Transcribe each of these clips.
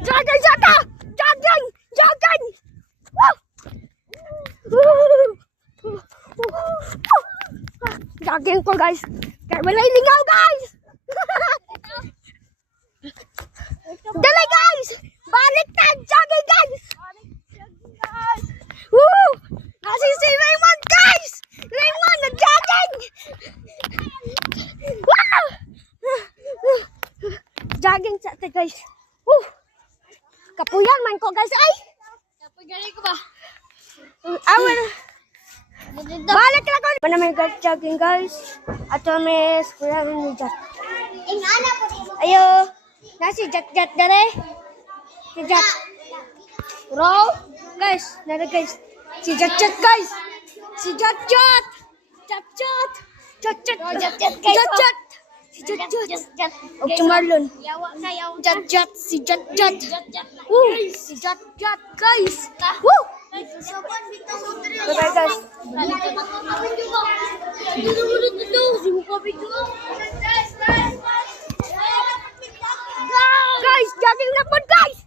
Jogging, jogging! Jogging! Jogging! Jogging ko guys. Kaya wala lingaw guys. Dali guys! Balik na! Jogging guys! Woo! Nasi si Raymond guys! Raymond nag-jogging! Wow! Jogging sa ate guys. Woo! Kapuyan man ko guys ay! Kapuyan ko ba? Awan! Balik na ko! Mana may jogging guys. Ato may kuya ni Jat. Ayo! Nasi Jat dere. Si Jat. Bro! Guys! Nara guys! Si Jat guys! Si Jat! Jat! guys! Jat! Si Jat! Og Marlon. Jat! Si Jat! Woo! Si Jat guys! Woo! Bye guys! Guys! Jogging na po guys!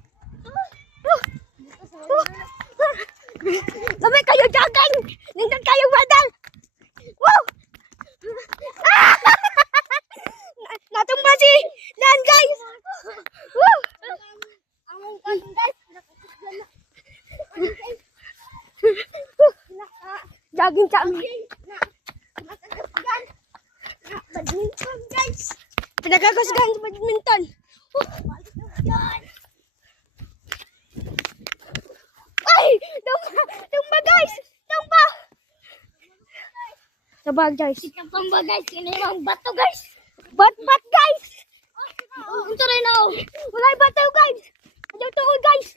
Sabi kayo jogging! Nindot kayo badal! Woo! Natumba si Dan guys! Woo! Jogging kami. Badminton guys! Pinagkakasgahan sa badminton! Ay! Tumba guys! Tumba! Tumba guys! Tumba guys, kinirang bato guys. Bat guys! Ito rin ako. Wala yung bato guys! Adyo to guys!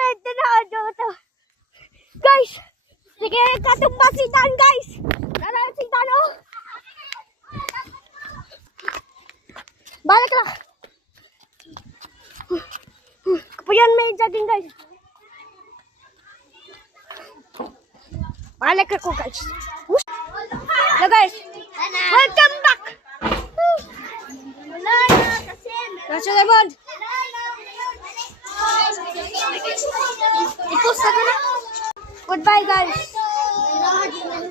Ito na adyo to. Guys! Sige katumba si Dan guys! Nara si Dan oh! Balik lang! Kapuyan may jogging guys! Balik ako guys! Hello guys! Welcome back! Wala na kasi. Nasa naman! Ipost na ko na. Goodbye guys!